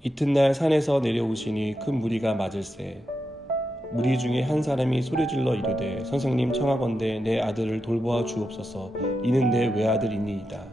이튿날 산에서 내려오시니 큰 무리가 맞을세. 무리 중에 한 사람이 소리질러 이르되 선생님 청하건대 내 아들을 돌보아 주옵소서. 이는 내 외아들이니이다.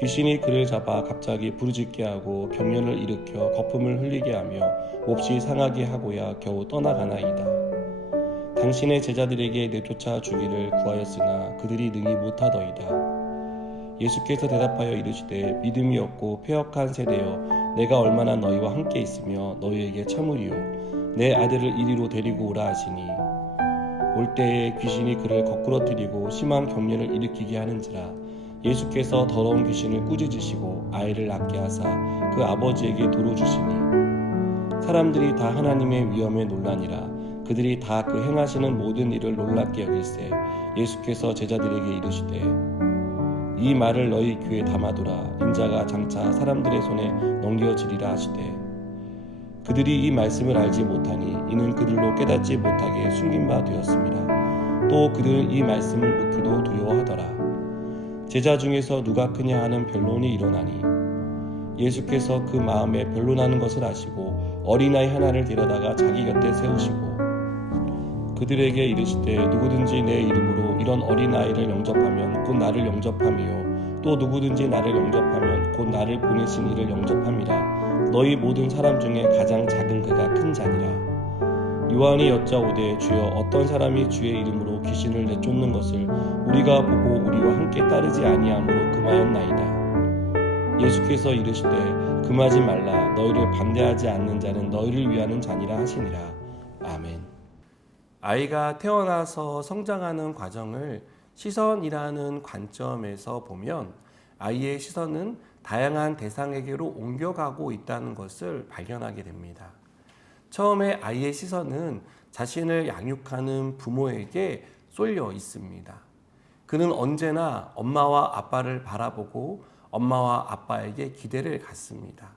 귀신이 그를 잡아 갑자기 부르짖게 하고 경련을 일으켜 거품을 흘리게 하며 몹시 상하게 하고야 겨우 떠나가나이다. 당신의 제자들에게 내쫓아 주기를 구하였으나 그들이 능히 못하더이다. 예수께서 대답하여 이르시되 믿음이 없고 패역한 세대여, 내가 얼마나 너희와 함께 있으며 너희에게 참으리요. 내 아들을 이리로 데리고 오라 하시니 올 때에 귀신이 그를 거꾸러뜨리고 심한 경련을 일으키게 하는지라. 예수께서 더러운 귀신을 꾸짖으시고 아이를 낫게 하사 그 아버지에게 도로 주시니 사람들이 다 하나님의 위엄에 놀라니라. 그들이 다 그 행하시는 모든 일을 놀랍게 여길세. 예수께서 제자들에게 이르시되 이 말을 너희 귀에 담아두라. 인자가 장차 사람들의 손에 넘겨지리라 하시되 그들이 이 말씀을 알지 못하니 이는 그들로 깨닫지 못하게 숨긴 바 되었습니다. 또 그들은 이 말씀을 묻기도 두려워하더라. 제자 중에서 누가 크냐 하는 변론이 일어나니 예수께서 그 마음에 변론하는 것을 아시고 어린아이 하나를 데려다가 자기 곁에 세우시고 그들에게 이르시되 누구든지 내 이름으로 이런 어린아이를 영접하면 곧 나를 영접함이요 또 누구든지 나를 영접하면 곧 나를 보내신 이를 영접함이라. 너희 모든 사람 중에 가장 작은 그가 큰 자니라. 요한이 여짜오되 주여 어떤 사람이 주의 이름으로 귀신을 내쫓는 것을 우리가 보고 우리와 함께 따르지 아니함으로 금하였나이다. 예수께서 이르시되 금하지 말라. 너희를 반대하지 않는 자는 너희를 위하는 자니라 하시니라. 아멘. 아이가 태어나서 성장하는 과정을 시선이라는 관점에서 보면 아이의 시선은 다양한 대상에게로 옮겨가고 있다는 것을 발견하게 됩니다. 처음에 아이의 시선은 자신을 양육하는 부모에게 쏠려 있습니다. 그는 언제나 엄마와 아빠를 바라보고 엄마와 아빠에게 기대를 갖습니다.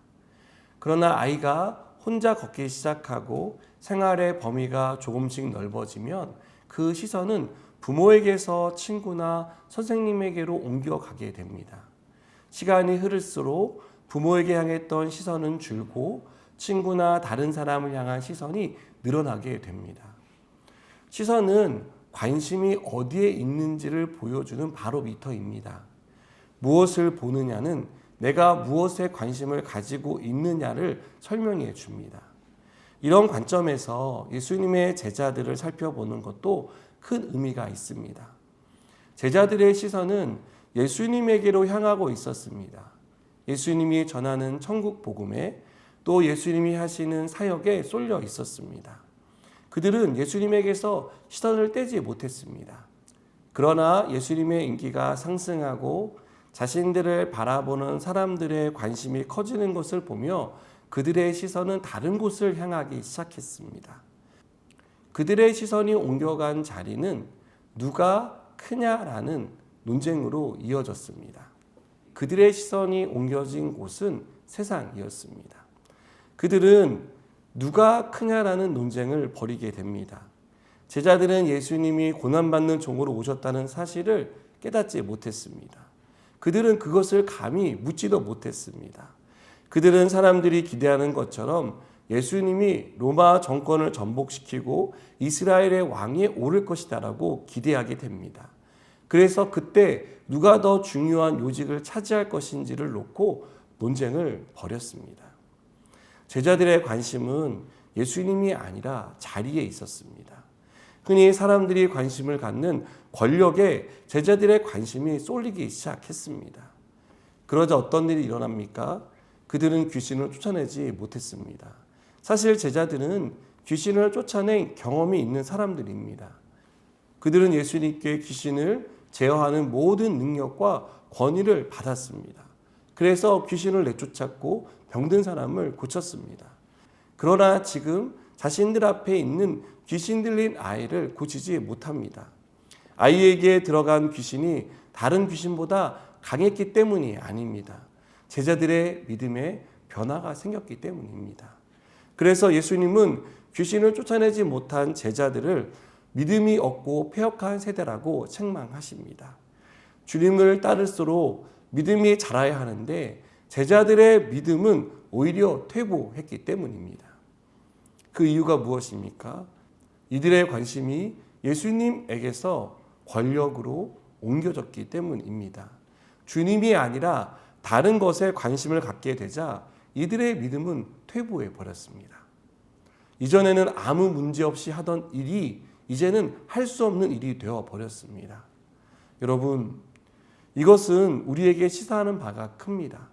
그러나 아이가 혼자 걷기 시작하고 생활의 범위가 조금씩 넓어지면 그 시선은 부모에게서 친구나 선생님에게로 옮겨가게 됩니다. 시간이 흐를수록 부모에게 향했던 시선은 줄고 친구나 다른 사람을 향한 시선이 늘어나게 됩니다. 시선은 관심이 어디에 있는지를 보여주는 바로미터입니다. 무엇을 보느냐는 내가 무엇에 관심을 가지고 있느냐를 설명해 줍니다. 이런 관점에서 예수님의 제자들을 살펴보는 것도 큰 의미가 있습니다. 제자들의 시선은 예수님에게로 향하고 있었습니다. 예수님이 전하는 천국 복음에 또 예수님이 하시는 사역에 쏠려 있었습니다. 그들은 예수님에게서 시선을 떼지 못했습니다. 그러나 예수님의 인기가 상승하고 자신들을 바라보는 사람들의 관심이 커지는 것을 보며 그들의 시선은 다른 곳을 향하기 시작했습니다. 그들의 시선이 옮겨간 자리는 누가 크냐라는 논쟁으로 이어졌습니다. 그들의 시선이 옮겨진 곳은 세상이었습니다. 그들은 누가 크냐라는 논쟁을 벌이게 됩니다. 제자들은 예수님이 고난받는 종으로 오셨다는 사실을 깨닫지 못했습니다. 그들은 그것을 감히 묻지도 못했습니다. 그들은 사람들이 기대하는 것처럼 예수님이 로마 정권을 전복시키고 이스라엘의 왕이 오를 것이다라고 기대하게 됩니다. 그래서 그때 누가 더 중요한 요직을 차지할 것인지를 놓고 논쟁을 벌였습니다. 제자들의 관심은 예수님이 아니라 자리에 있었습니다. 흔히 사람들이 관심을 갖는 권력에 제자들의 관심이 쏠리기 시작했습니다. 그러자 어떤 일이 일어납니까? 그들은 귀신을 쫓아내지 못했습니다. 사실 제자들은 귀신을 쫓아낸 경험이 있는 사람들입니다. 그들은 예수님께 귀신을 제어하는 모든 능력과 권위를 받았습니다. 그래서 귀신을 내쫓았고 병든 사람을 고쳤습니다. 그러나 지금 자신들 앞에 있는 귀신 들린 아이를 고치지 못합니다. 아이에게 들어간 귀신이 다른 귀신보다 강했기 때문이 아닙니다. 제자들의 믿음에 변화가 생겼기 때문입니다. 그래서 예수님은 귀신을 쫓아내지 못한 제자들을 믿음이 없고 패역한 세대라고 책망하십니다. 주님을 따를수록 믿음이 자라야 하는데 제자들의 믿음은 오히려 퇴보했기 때문입니다. 그 이유가 무엇입니까? 이들의 관심이 예수님에게서 권력으로 옮겨졌기 때문입니다. 주님이 아니라 다른 것에 관심을 갖게 되자 이들의 믿음은 퇴보해 버렸습니다. 이전에는 아무 문제 없이 하던 일이 이제는 할 수 없는 일이 되어 버렸습니다. 여러분, 이것은 우리에게 시사하는 바가 큽니다.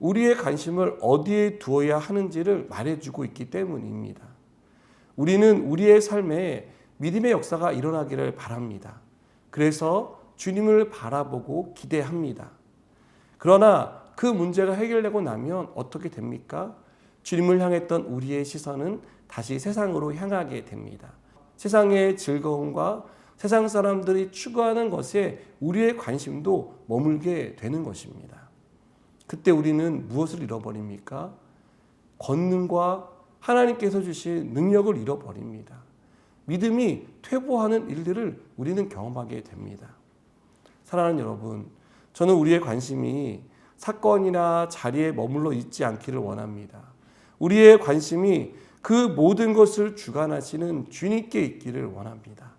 우리의 관심을 어디에 두어야 하는지를 말해주고 있기 때문입니다. 우리는 우리의 삶에 믿음의 역사가 일어나기를 바랍니다. 그래서 주님을 바라보고 기대합니다. 그러나 그 문제가 해결되고 나면 어떻게 됩니까? 주님을 향했던 우리의 시선은 다시 세상으로 향하게 됩니다. 세상의 즐거움과 세상 사람들이 추구하는 것에 우리의 관심도 머물게 되는 것입니다. 그때 우리는 무엇을 잃어버립니까? 권능과 하나님께서 주신 능력을 잃어버립니다. 믿음이 퇴보하는 일들을 우리는 경험하게 됩니다. 사랑하는 여러분, 저는 우리의 관심이 사건이나 자리에 머물러 있지 않기를 원합니다. 우리의 관심이 그 모든 것을 주관하시는 주님께 있기를 원합니다.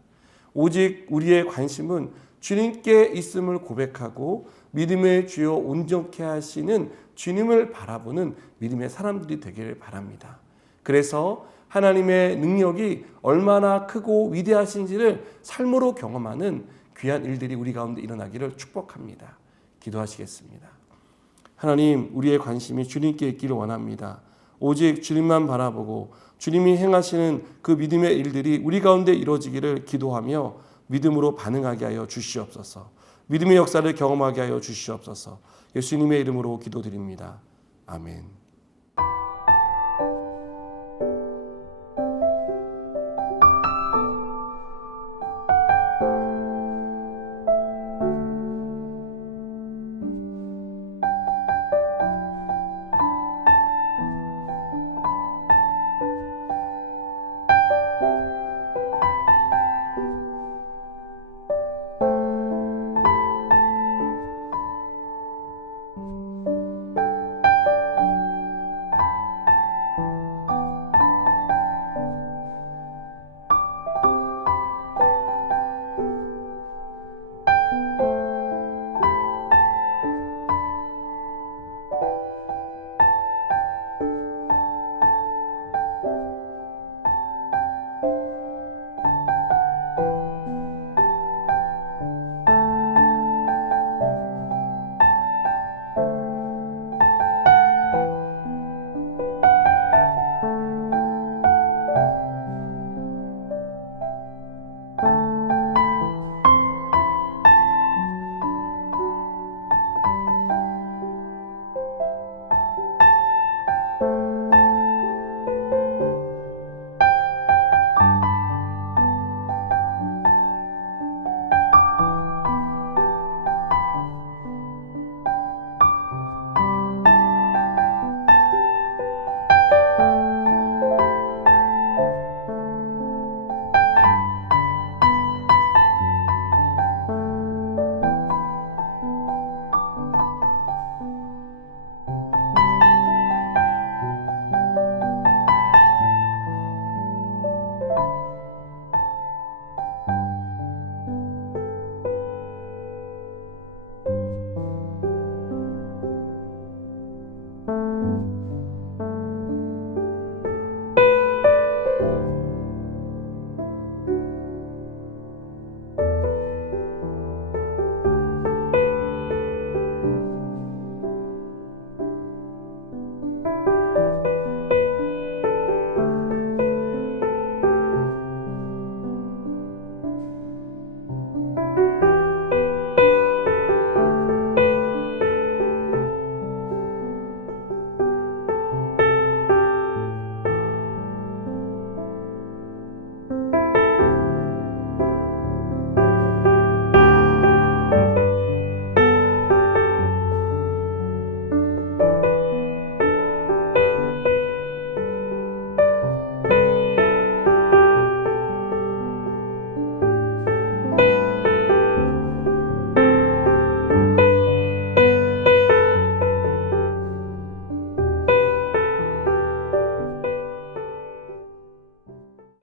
오직 우리의 관심은 주님께 있음을 고백하고 믿음의 주요 온전케 하시는 주님을 바라보는 믿음의 사람들이 되기를 바랍니다. 그래서 하나님의 능력이 얼마나 크고 위대하신지를 삶으로 경험하는 귀한 일들이 우리 가운데 일어나기를 축복합니다. 기도하시겠습니다. 하나님, 우리의 관심이 주님께 있기를 원합니다. 오직 주님만 바라보고 주님이 행하시는 그 믿음의 일들이 우리 가운데 이루어지기를 기도하며 믿음으로 반응하게 하여 주시옵소서. 믿음의 역사를 경험하게 하여 주시옵소서. 예수님의 이름으로 기도드립니다. 아멘.